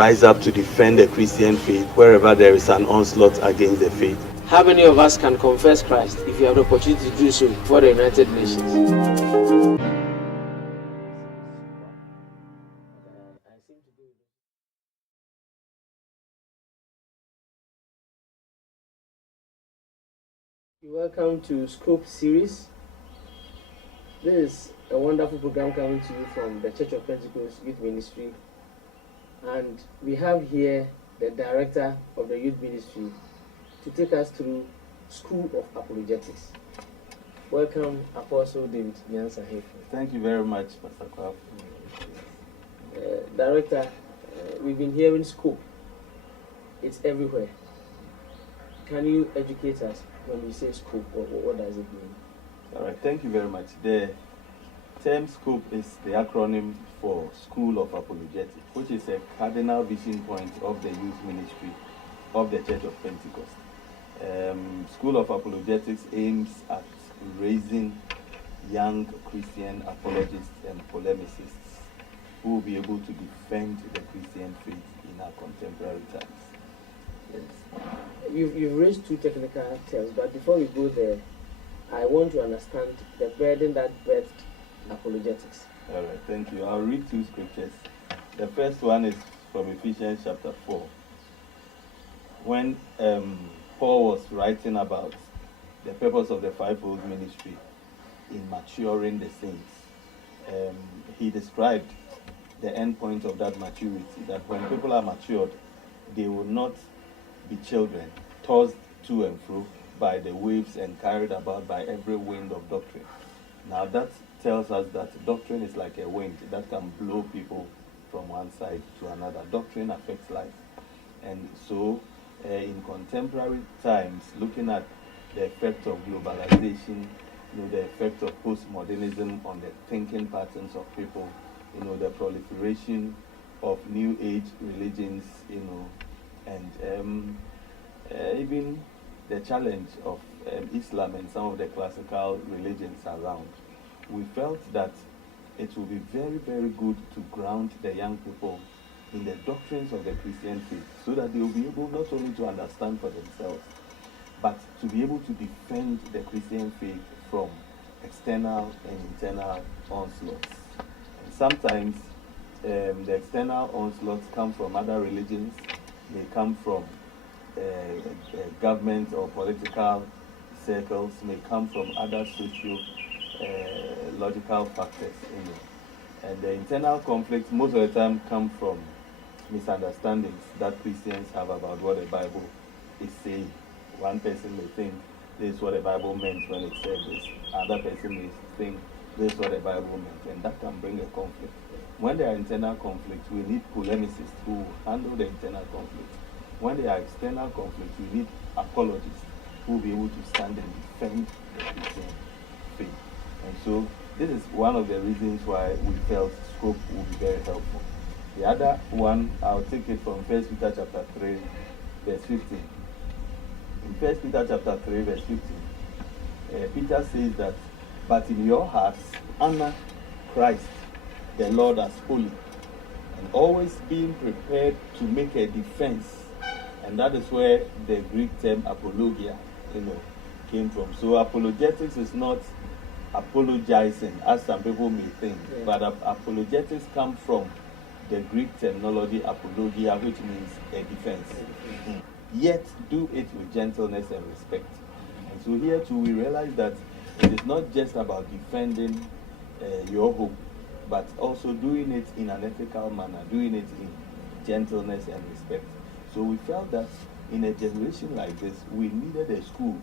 rise up to defend the Christian faith wherever there is an onslaught against the faith. How many of us can confess Christ if you have the opportunity to do so for the United Nations? Welcome to SCOAP series. This is a wonderful program coming to you from the Church of Pentecost Youth Ministry, and we have here the director of the youth ministry to take us through School of Apologetics. Welcome, Apostle David Nyansa. Thank you very much, Pastor Kwab. Director, we've been hearing SCOAP. It's everywhere. Can you educate us when we say SCOAP? What does it mean? All right, thank you very much. The term SCOAP is the acronym for School of Apologetics, which is a cardinal vision point of the youth ministry of the Church of Pentecost. School of Apologetics aims at raising young Christian apologists and polemicists who will be able to defend the Christian faith in our contemporary times. Yes. You've raised two technical terms, but before we go there, I want to understand the burden that birthed apologetics. All right, thank you. I'll read two scriptures. The first one is from Ephesians chapter 4. When Paul was writing about the purpose of the fivefold ministry in maturing the saints, he described the end point of that maturity, that when people are matured, they will not be children, tossed to and fro by the waves and carried about by every wind of doctrine. Now that tells us that doctrine is like a wind that can blow people from one side to another. Doctrine affects life. And so in contemporary times, looking at the effect of globalization, the effect of postmodernism on the thinking patterns of people, the proliferation of new age religions, and even the challenge of Islam and some of the classical religions around, we felt that it would be very, very good to ground the young people in the doctrines of the Christian faith so that they will be able not only to understand for themselves, but to be able to defend the Christian faith from external and internal onslaughts. And sometimes the external onslaughts come from other religions, they come from government or political circles, may come from other logical factors. And the internal conflicts most of the time come from misunderstandings that Christians have about what the Bible is saying. One person may think this is what the Bible meant when it said this. Another person may think this is what the Bible meant, and that can bring a conflict. When there are internal conflicts, we need polemicists who handle the internal conflict. When there are external conflicts, we need apologists who will be able to stand and defend the Christian faith. And so this is one of the reasons why we felt SCOAP would be very helpful. The other one, I'll take it from 1 Peter chapter 3, verse 15. In 1 Peter chapter 3, verse 15, Peter says that, but in your hearts, honor Christ, the Lord, as holy, and always being prepared to make a defense. And that is where the Greek term apologia, came from. So apologetics is not apologizing, as some people may think, but apologetics come from the Greek terminology apologia, which means a defense. Yet do it with gentleness and respect. And so here too we realize that it is not just about defending your hope, but also doing it in an ethical manner, doing it in gentleness and respect. So we felt that in a generation like this, we needed a school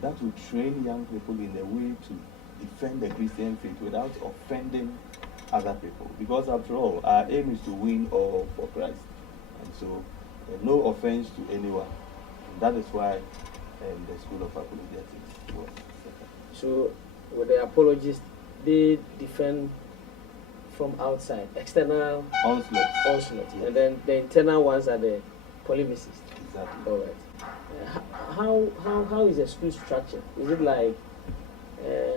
that would train young people in a way to defend the Christian faith without offending other people. Because after all, our aim is to win all for Christ. And so no offense to anyone. And that is why the School of Apologetics was set up. So with the apologists, they defend from outside, external onslaught. Yes. And then the internal ones are the polemicists. Exactly. All right. How is the school structure? Is it like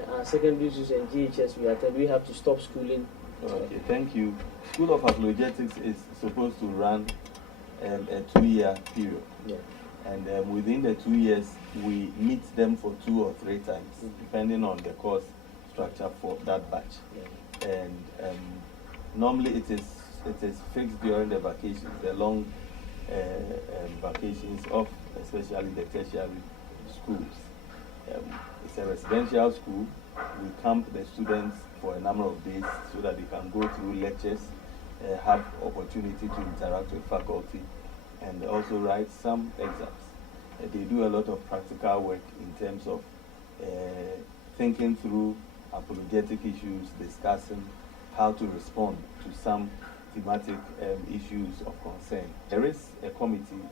our secondary schools and GHS we attend? We have to stop schooling. Okay, thank you. School of Apologetics is supposed to run a 2-year period. Yeah. And within the 2 years, we meet them for 2 or 3 times, depending on the course structure for that batch. Yeah. And normally it is fixed during the vacations, the long vacations of especially the tertiary schools. It's a residential school. We camp the students for a number of days so that they can go through lectures, have opportunity to interact with faculty, and also write some exams. They do a lot of practical work in terms of thinking through apologetic issues, discussing how to respond to some thematic issues of concern. There is a committee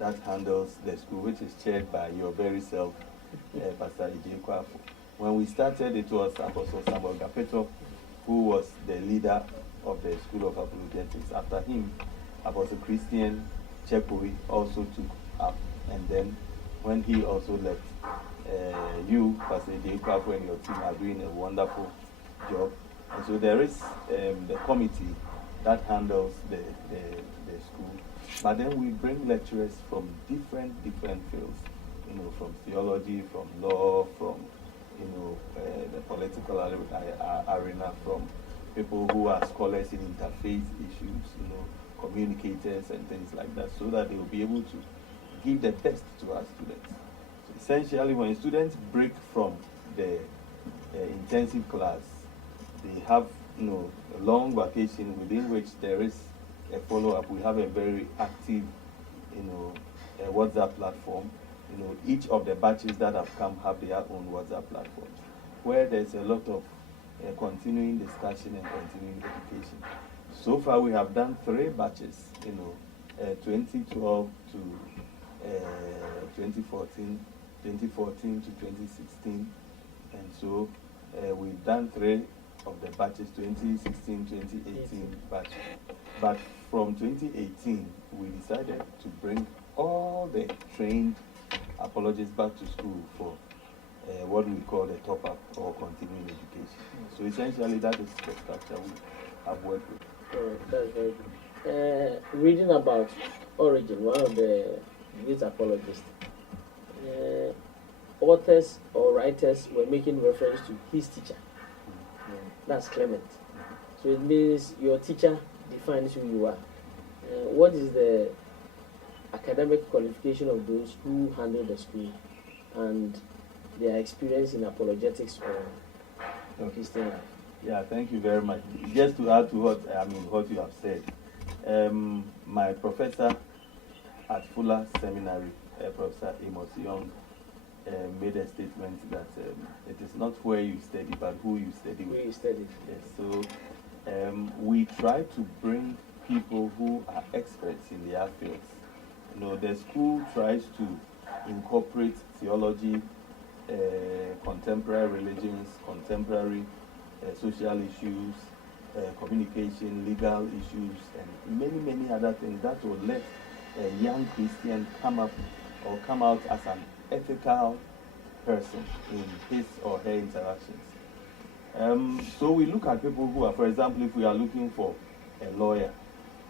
that handles the school, which is chaired by your very self, Pastor Ije Kwafo. When we started, it was Apostle Samuel Gapeto who was the leader of the School of Apologetics. After him, Apostle Christian Chekoi also took up, and then when he also left, you, Pastor Ije Kwafo, and your team are doing a wonderful job. And so there is the committee that handles the school. But then we bring lecturers from different fields, from theology, from law, from, the political arena, from people who are scholars in interfaith issues, communicators and things like that, so that they will be able to give the best to our students. So essentially, when students break from the intensive class, they have a long vacation within which there is a follow-up. We have a very active WhatsApp platform. Each of the batches that have come have their own WhatsApp platforms where there's a lot of continuing discussion and continuing education. So far we have done 3 batches, 2012 to 2014, 2014 to 2016, and so we've done 3 of the batches, 2016, 2018 batch. But from 2018, we decided to bring all the trained apologists back to school for what we call the top-up or continuing education. So essentially, that is the structure we have worked with. That's very good. Reading about Origin, one of the great apologists, authors or writers were making reference to his teacher. That's Clement. So it means your teacher defines who you are. What is the academic qualification of those who handle the school and their experience in apologetics or Christian life? Yeah, thank you very much. Just to add to what you have said, my professor at Fuller Seminary, Professor Amos Young, made a statement that it is not where you study, but who you study with. Where you study. Yes, so we try to bring people who are experts in their fields. The school tries to incorporate theology, contemporary religions, contemporary social issues, communication, legal issues, and many other things that will let a young Christian come out as an ethical person in his or her interactions. So we look at people who are, for example, if we are looking for a lawyer,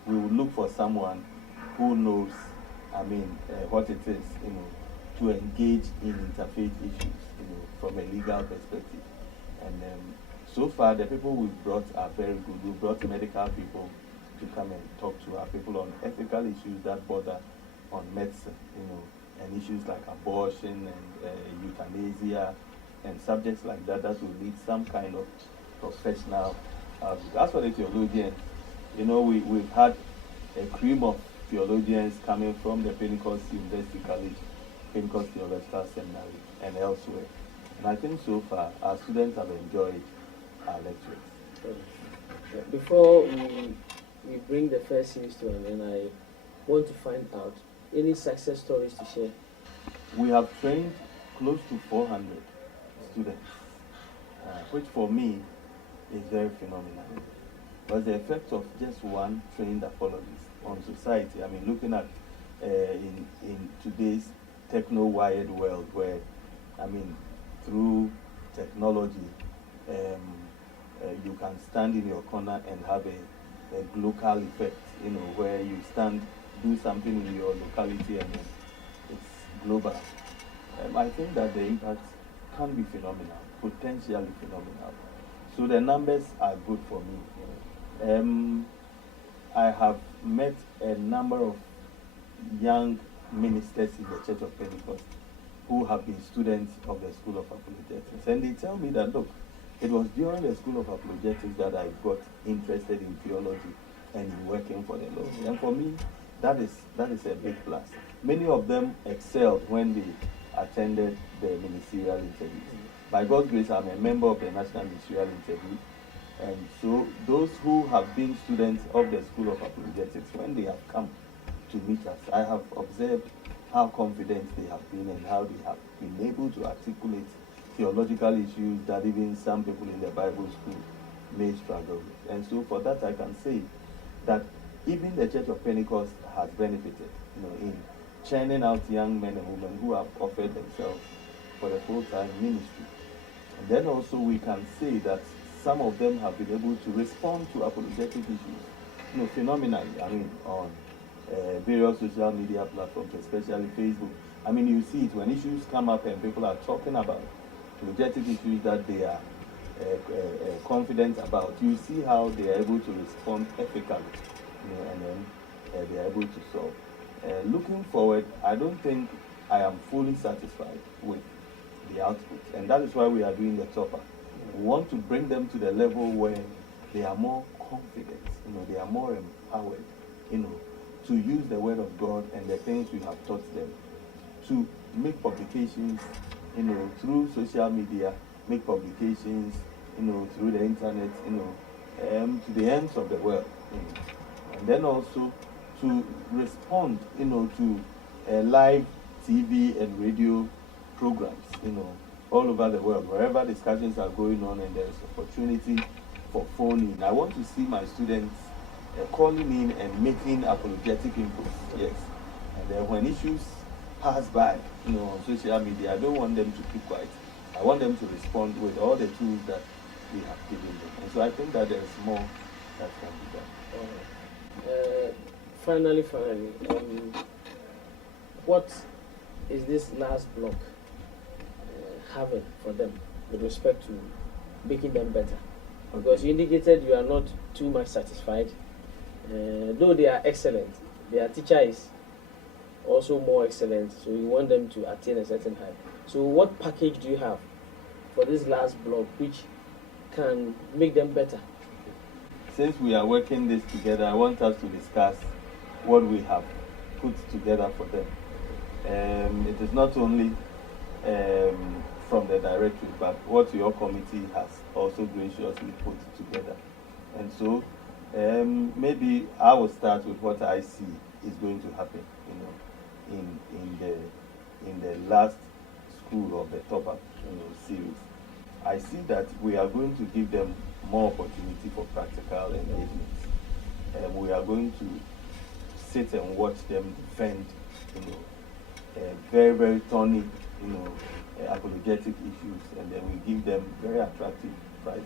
we will look for someone who knows, what it is, to engage in interfaith issues, from a legal perspective. And so far, the people we've brought are very good. We brought medical people to come and talk to our people on ethical issues that border on medicine, and issues like abortion and euthanasia and subjects like that will need some kind of professional. As for the theologians, we've had a cream of theologians coming from the Pentecost University College, Pentecost Theological Seminary, and elsewhere. And I think so far our students have enjoyed our lectures. Before we bring the first series to an end, I want to find out any success stories to share. We have trained close to 400 students, which for me is very phenomenal. But the effect of just one trained apologist on society, looking at in today's techno-wired world where, through technology, you can stand in your corner and have a local effect, where you stand do something in your locality and then it's global. I think that the impact can be phenomenal, potentially phenomenal. So the numbers are good for me. I have met a number of young ministers in the Church of Pentecost who have been students of the School of Apologetics. And they tell me that, look, it was during the School of Apologetics that I got interested in theology and in working for the Lord. And for me, that is a big plus. Many of them excelled when they attended the ministerial interviews. By God's grace, I'm a member of the National Ministerial Interview. And so those who have been students of the School of Apologetics, when they have come to meet us, I have observed how confident they have been and how they have been able to articulate theological issues that even some people in the Bible school may struggle with. And so for that I can say that even the Church of Pentecost has benefited, in churning out young men and women who have offered themselves for the full-time ministry. And then also we can say that some of them have been able to respond to apologetic issues, phenomenally. On various social media platforms, especially Facebook. You see it when issues come up and people are talking about apologetic issues that they are confident about. You see how they are able to respond ethically, and then they are able to solve. Looking forward, I don't think I am fully satisfied with the output, and that is why we are doing the topper. We want to bring them to the level where they are more confident, they are more empowered, to use the word of God and the things we have taught them, to make publications, through social media, make publications, through the internet, to the ends of the world, and then also to respond, to live TV and radio programs, all over the world, wherever discussions are going on and there's opportunity for phoning. I want to see my students calling in and making apologetic inputs, yes. And then when issues pass by, on social media, I don't want them to keep quiet. I want them to respond with all the tools that we have given them. And so I think that there's more that can be done. Finally, what is this last block having for them with respect to making them better? Because you indicated you are not too much satisfied. Though they are excellent, their teacher is also more excellent, so you want them to attain a certain height. So what package do you have for this last block which can make them better? Since we are working this together, I want us to discuss what we have put together for them. It is not only from the directory, but what your committee has also graciously put together. And so maybe I will start with what I see is going to happen, in the last school of the top-up series. I see that we are going to give them more opportunity for practical engagements. We are going to sit and watch them defend, very, very thorny, apologetic issues, and then we give them very attractive prizes.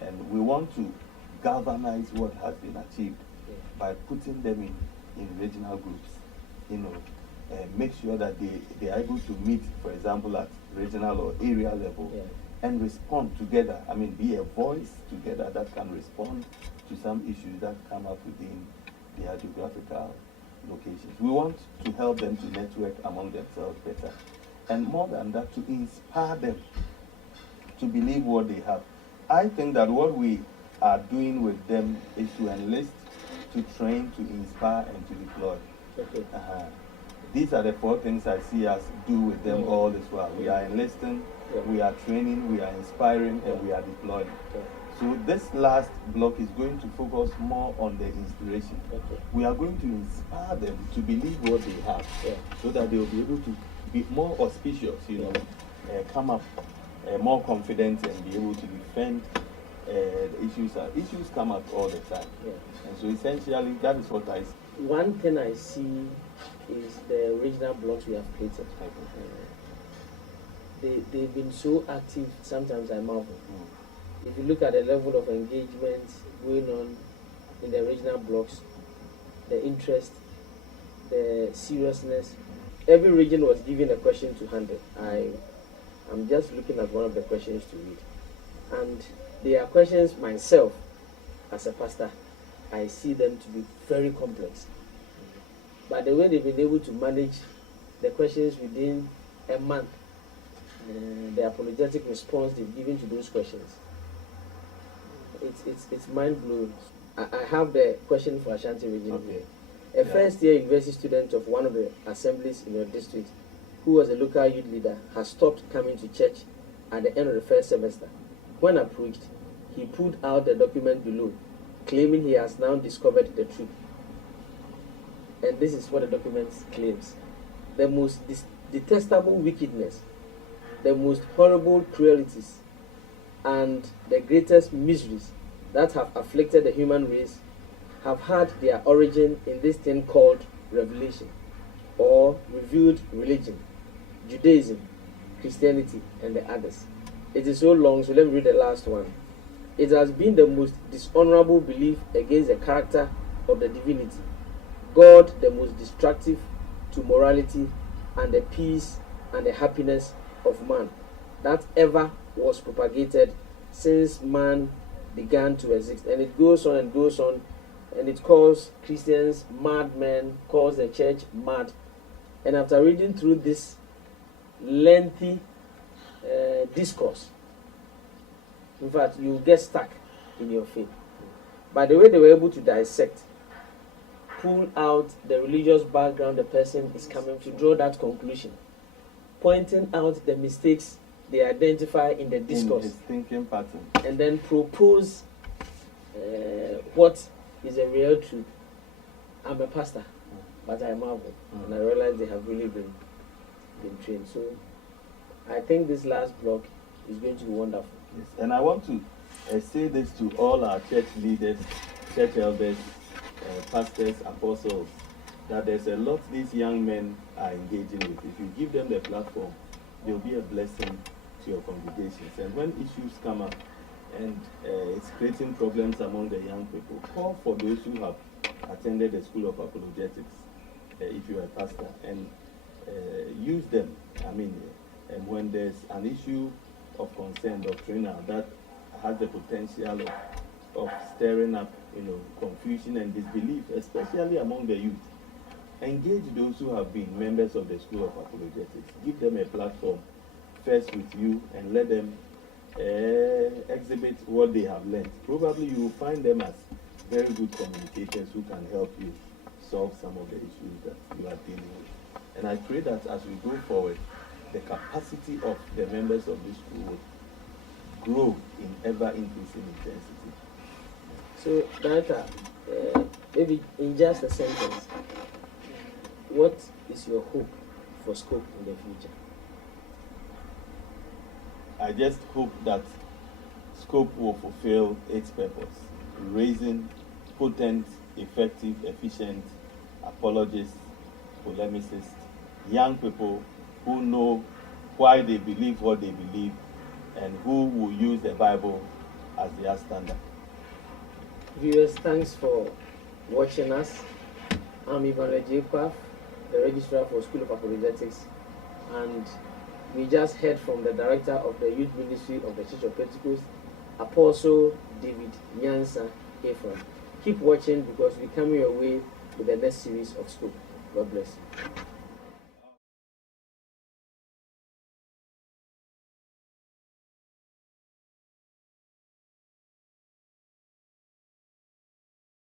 And we want to galvanize what has been achieved by putting them in regional groups, make sure that they are able to meet, for example, at regional or area level, and respond together. Be a voice together that can respond to some issues that come up within their geographical locations. We want to help them to network among themselves better. And more than that, to inspire them to believe what they have. I think that what we are doing with them is to enlist, to train, to inspire, and to deploy. Okay. These are the 4 things I see us do with them all this while. We are enlisting, we are training, we are inspiring, and we are deploying. So this last block is going to focus more on the inspiration. We are going to inspire them to believe what they have, so that they will be able to be more auspicious, come up more confident and be able to defend issues come up all the time. And so essentially that is what I see. One thing I see is the regional blocks we have created. They've been so active, sometimes I marvel. If you look at the level of engagement going on in the regional blocks, the interest, the seriousness. Every region was given a question to handle. I'm just looking at one of the questions to read. And they are questions myself, as a pastor, I see them to be very complex. But the way they've been able to manage the questions within a month, the apologetic response they've given to those questions, it's mind blowing. I have the question for Ashanti region. Okay. A first year university student of one of the assemblies in your district, who was a local youth leader, has stopped coming to church at the end of the first semester. When approached, he pulled out the document below, claiming he has now discovered the truth. And this is what the document claims: the most detestable wickedness, the most horrible cruelties, and the greatest miseries that have afflicted the human race have had their origin in this thing called revelation, or revealed religion, Judaism, Christianity, and the others. It is so long, so let me read the last one. It has been the most dishonorable belief against the character of the divinity, God the most destructive to morality and the peace and the happiness of man, that ever was propagated since man began to exist. And it goes on and goes on, and it calls Christians madmen, calls the church mad. And after reading through this lengthy discourse, in fact, you get stuck in your faith. By the way they were able to dissect, pull out the religious background the person is coming to draw that conclusion, pointing out the mistakes they identify in the discourse, in his thinking pattern, and then propose what is a real truth. I'm a pastor, but I marvel, and I realize they have really been trained. So I think this last block is going to be wonderful. Yes. And I want to say this to all our church leaders, church elders, pastors, apostles, that there's a lot these young men are engaging with. If you give them the platform, they'll be a blessing to your congregations. And when issues come up and it's creating problems among the young people, call for those who have attended the School of Apologetics, if you are a pastor, and use them. I mean, and when there's an issue of concern, doctrinal, that has the potential of stirring up, confusion and disbelief, especially among the youth, engage those who have been members of the School of Apologetics. Give them a platform first with you and let them exhibit what they have learned. Probably you will find them as very good communicators who can help you solve some of the issues that you are dealing with. And I pray that as we go forward, the capacity of the members of this school will grow in ever-increasing intensity. So, Director, maybe in just a sentence, what is your hope for SCOAP in the future? I just hope that SCOAP will fulfill its purpose, raising potent, effective, efficient apologists, polemicists, young people who know why they believe what they believe and who will use the Bible as their standard. Viewers, thanks for watching us. I'm Ivan Jacob, the Registrar for School of Apologetics, and we just heard from the Director of the Youth Ministry of the Church of Pentecost, Apostle David Nyansa Ephraim. Keep watching because we come your way with the next series of SCOAP. God bless you.